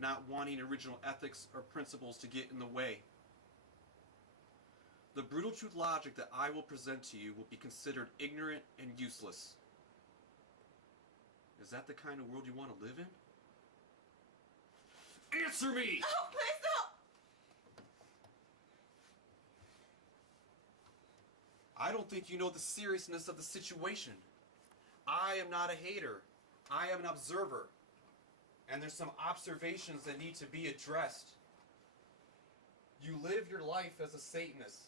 not wanting original ethics or principles to get in the way. The brutal truth logic that I will present to you will be considered ignorant and useless. Is that the kind of world you want to live in? Answer me! No, please don't! I don't think you know the seriousness of the situation. I am not a hater. I am an observer. And there's some observations that need to be addressed. You live your life as a Satanist,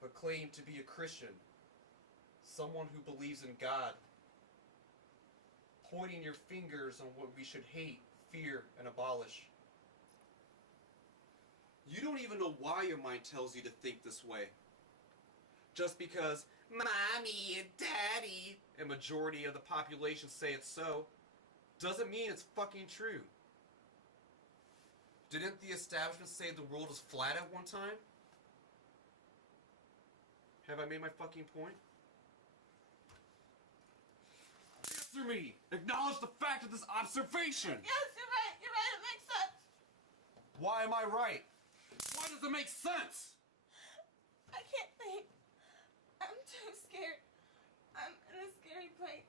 but claim to be a Christian. Someone who believes in God. Pointing your fingers on what we should hate, fear, and abolish. You don't even know why your mind tells you to think this way. Just because Mommy and Daddy and majority of the population say it's so, doesn't mean it's fucking true. Didn't the establishment say the world is flat at one time? Have I made my fucking point? Answer me! Acknowledge the fact of this observation! Yes, you're right, it makes sense. Why am I right? Why does it make sense? I can't think. I'm too scared. I'm in a scary place.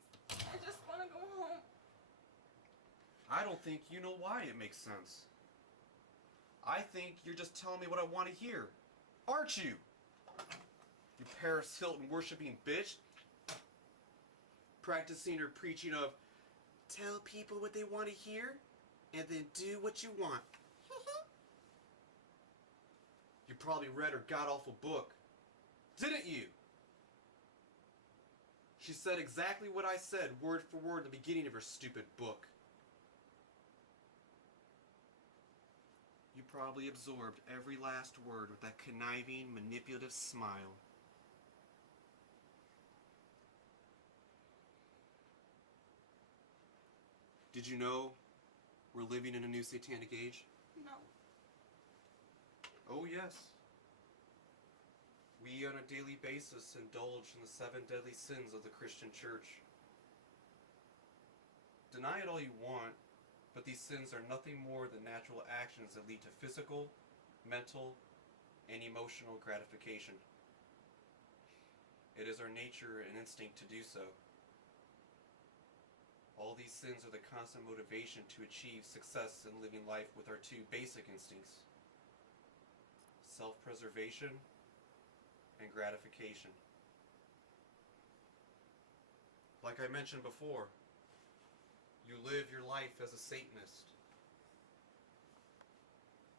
I just want to go home. I don't think you know why it makes sense. I think you're just telling me what I want to hear. Aren't you? You Paris Hilton worshipping bitch. Practicing her preaching of tell people what they want to hear and then do what you want. You probably read her god-awful book. Didn't you? She said exactly what I said, word for word, in the beginning of her stupid book. You probably absorbed every last word with that conniving, manipulative smile. Did you know we're living in a new satanic age? No. Oh yes. We on a daily basis indulge in the 7 deadly sins of the Christian church. Deny it all you want, but these sins are nothing more than natural actions that lead to physical, mental, and emotional gratification. It is our nature and instinct to do so. All these sins are the constant motivation to achieve success in living life with our 2 basic instincts: self-preservation and gratification. Like I mentioned before, you live your life as a Satanist.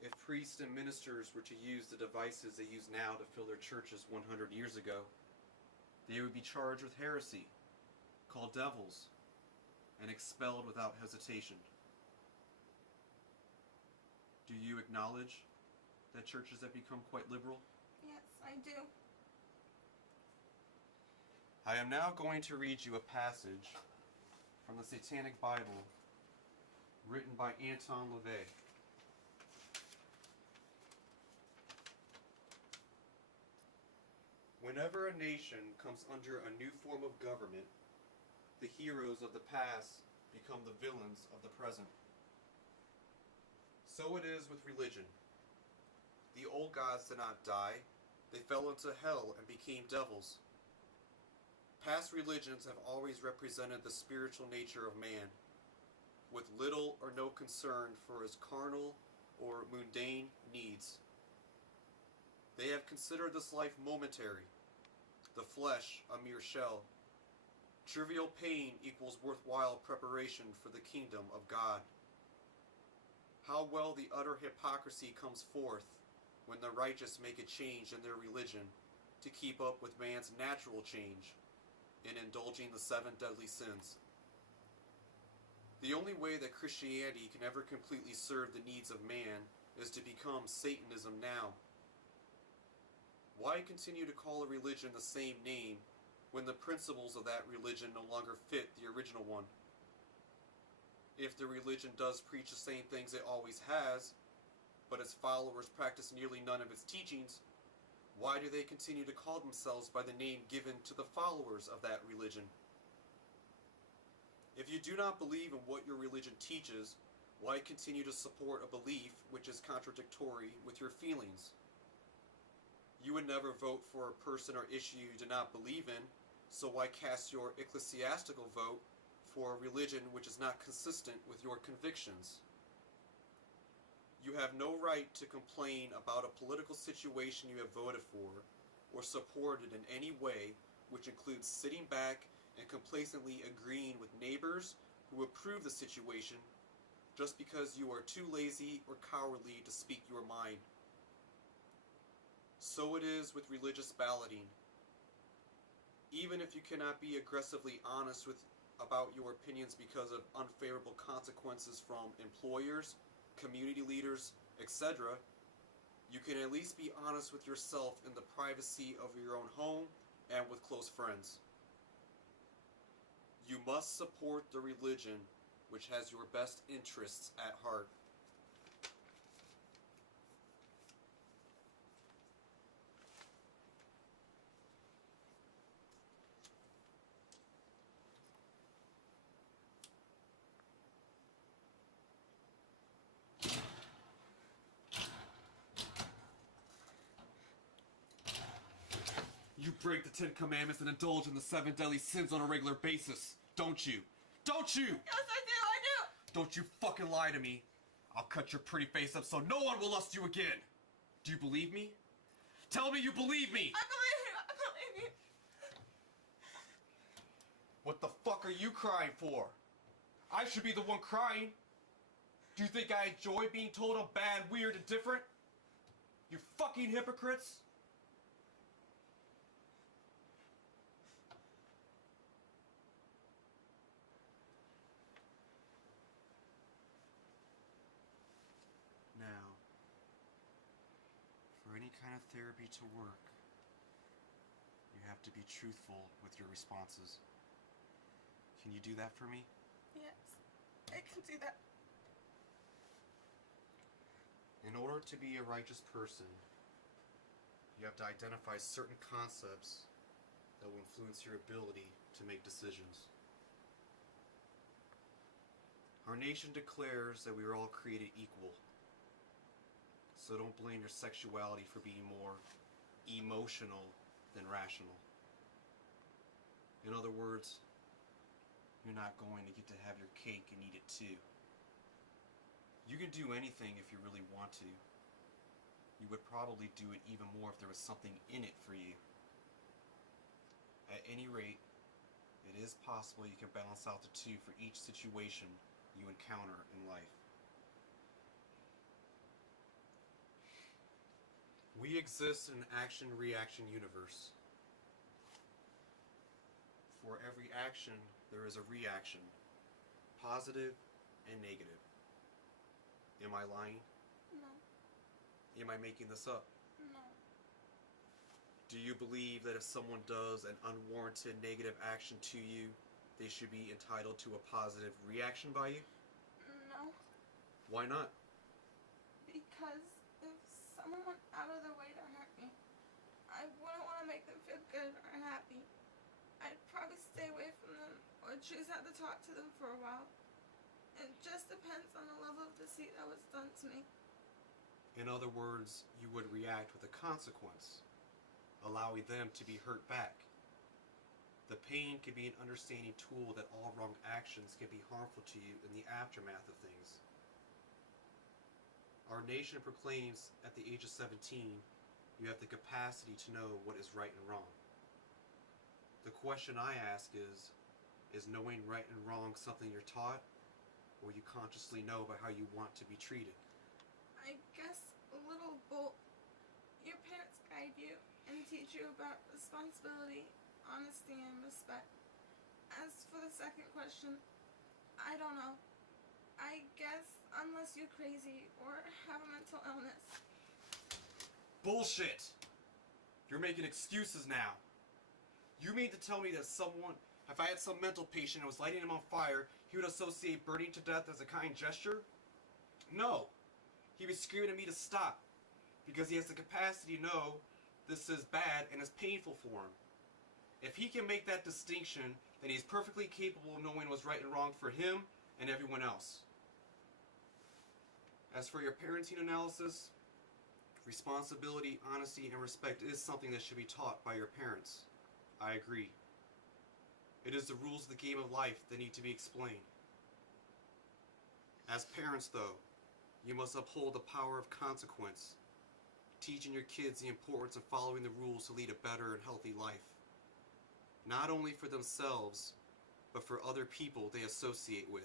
If priests and ministers were to use the devices they use now to fill their churches 100 years ago, they would be charged with heresy, called devils, and expelled without hesitation. Do you acknowledge that churches have become quite liberal? Yes, I do. I am now going to read you a passage from the Satanic Bible written by Anton LaVey. Whenever a nation comes under a new form of government, the heroes of the past become the villains of the present. So it is with religion. The old gods did not die, they fell into hell and became devils. Past religions have always represented the spiritual nature of man, with little or no concern for his carnal or mundane needs. They have considered this life momentary, the flesh a mere shell. Trivial pain equals worthwhile preparation for the kingdom of God. How well the utter hypocrisy comes forth when the righteous make a change in their religion to keep up with man's natural change in indulging the 7 deadly sins. The only way that Christianity can ever completely serve the needs of man is to become Satanism now. Why continue to call a religion the same name when the principles of that religion no longer fit the original one? If the religion does preach the same things it always has, but its followers practice nearly none of its teachings, why do they continue to call themselves by the name given to the followers of that religion? If you do not believe in what your religion teaches, Why continue to support a belief which is contradictory with your feelings? You would never vote for a person or issue you do not believe in, so why cast your ecclesiastical vote for a religion which is not consistent with your convictions? You have no right to complain about a political situation you have voted for or supported in any way, which includes sitting back and complacently agreeing with neighbors who approve the situation just because you are too lazy or cowardly to speak your mind. So it is with religious balloting. Even if you cannot be aggressively honest about your opinions because of unfavorable consequences from employers, community leaders, etc., you can at least be honest with yourself in the privacy of your own home and with close friends. You must support the religion which has your best interests at heart. You break the 10 Commandments and indulge in the 7 deadly sins on a regular basis, don't you? Don't you? Yes, I do! Don't you fucking lie to me. I'll cut your pretty face up so no one will lust you again. Do you believe me? Tell me you believe me! I believe you! What the fuck are you crying for? I should be the one crying. Do you think I enjoy being told I'm bad, weird, and different? You fucking hypocrites! Now, for any kind of therapy to work, you have to be truthful with your responses. Can you do that for me? Yes, I can do that. In order to be a righteous person, you have to identify certain concepts that will influence your ability to make decisions. Our nation declares that we are all created equal. So don't blame your sexuality for being more emotional than rational. In other words, you're not going to get to have your cake and eat it too. You can do anything if you really want to. You would probably do it even more if there was something in it for you. At any rate, it is possible you can balance out the two for each situation you encounter in life. We exist in an action-reaction universe. For every action, there is a reaction, positive and negative. Am I lying? No. Am I making this up? No. Do you believe that if someone does an unwarranted negative action to you, they should be entitled to a positive reaction by you? No. Why not? Because if someone went out of their way to hurt me, I wouldn't want to make them feel good or happy. I'd probably stay away from them or choose not to talk to them for a while. It just depends on the level of deceit that was done to me. In other words, you would react with a consequence, allowing them to be hurt back. The pain can be an understanding tool that all wrong actions can be harmful to you in the aftermath of things. Our nation proclaims at the age of 17, you have the capacity to know what is right and wrong. The question I ask is knowing right and wrong something you're taught, or you consciously know about how you want to be treated? I guess a little both. Your parents guide you and teach you about responsibility, honesty, and respect. As for the second question, I don't know. I guess unless you're crazy or have a mental illness. Bullshit! You're making excuses now. You mean to tell me that someone, if I had some mental patient and was lighting him on fire, he would associate burning to death as a kind gesture? No. He was screaming at me to stop, because he has the capacity to know this is bad and is painful for him. If he can make that distinction, then he's perfectly capable of knowing what's right and wrong for him and everyone else. As for your parenting analysis, responsibility, honesty, and respect is something that should be taught by your parents. I agree. It is the rules of the game of life that need to be explained. As parents, though, you must uphold the power of consequence, teaching your kids the importance of following the rules to lead a better and healthy life. Not only for themselves, but for other people they associate with.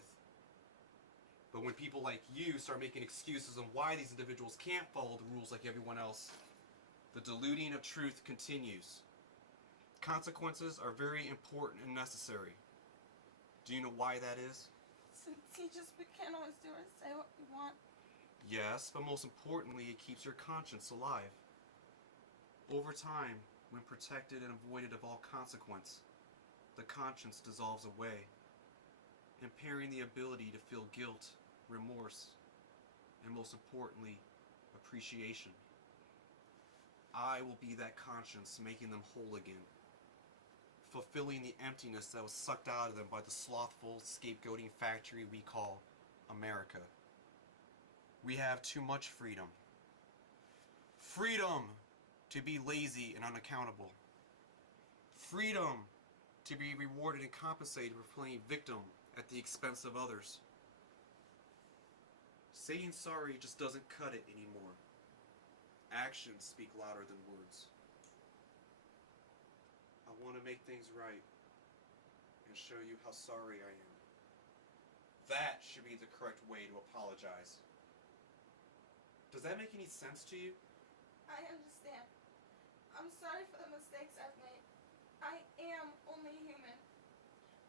But when people like you start making excuses on why these individuals can't follow the rules like everyone else, the diluting of truth continues. Consequences are very important and necessary. Do you know why that is? Since teachers, we can't always do or say what we want. Yes, but most importantly, it keeps your conscience alive. Over time, when protected and avoided of all consequence, the conscience dissolves away, impairing the ability to feel guilt, remorse, and most importantly, appreciation. I will be that conscience, making them whole again, fulfilling the emptiness that was sucked out of them by the slothful, scapegoating factory we call America. We have too much freedom. Freedom to be lazy and unaccountable. Freedom to be rewarded and compensated for playing victim at the expense of others. Saying sorry just doesn't cut it anymore. Actions speak louder than words. I want to make things right and show you how sorry I am. That should be the correct way to apologize. Does that make any sense to you? I understand. I'm sorry for the mistakes I've made. I am only human.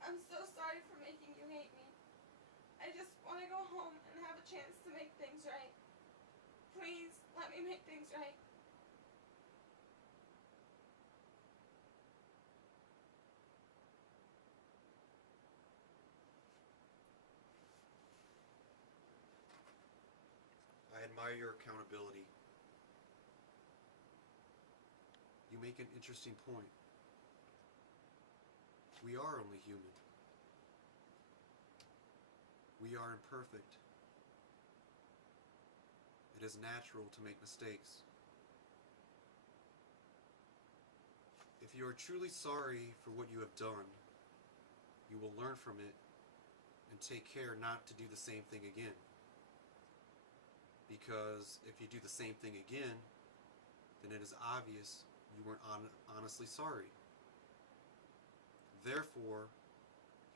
I'm so sorry for making you hate me. I just want to go home and have a chance to make things right. Please, let me make things right. I admire your accountability. You make an interesting point. We are only human. We are imperfect. It is natural to make mistakes. If you are truly sorry for what you have done, you will learn from it and take care not to do the same thing again. Because if you do the same thing again, then it is obvious you weren't honestly sorry. Therefore,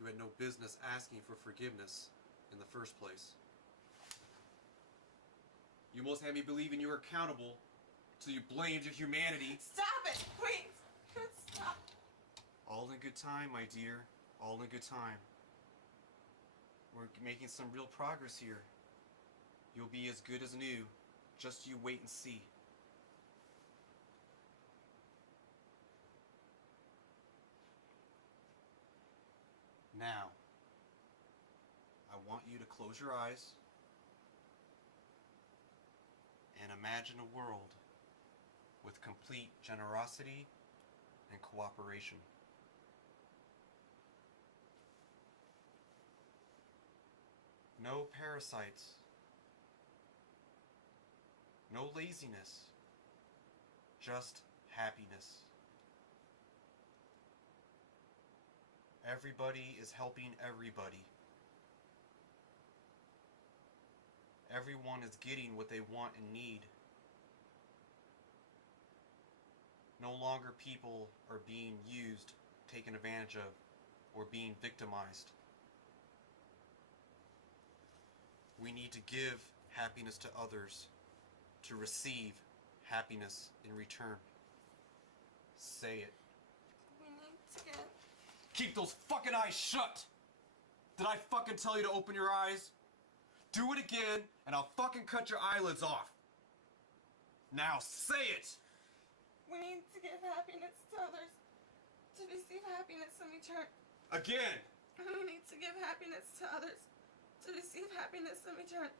you had no business asking for forgiveness in the first place. You most had me believing you were accountable till you blamed your humanity. Stop it, please. Stop. All in good time, my dear. All in good time. We're making some real progress here. You'll be as good as new. Just you wait and see. Now, I want you to close your eyes and imagine a world with complete generosity and cooperation. No parasites. No laziness. Just happiness. Everybody is helping everybody. Everyone is getting what they want and need. No longer people are being used, taken advantage of, or being victimized. We need to give happiness to others to receive happiness in return. Say it. We need to get... Keep those fucking eyes shut! Did I fucking tell you to open your eyes? Do it again, and I'll fucking cut your eyelids off. Now say it! We need to give happiness to others to receive happiness in return. Again! We need to give happiness to others to receive happiness in return.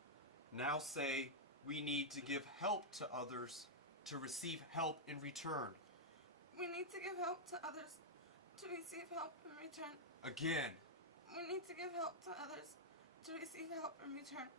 Now say, we need to give help to others to receive help in return. We need to give help to others to receive help in return. Again. We need to give help to others to receive help in return.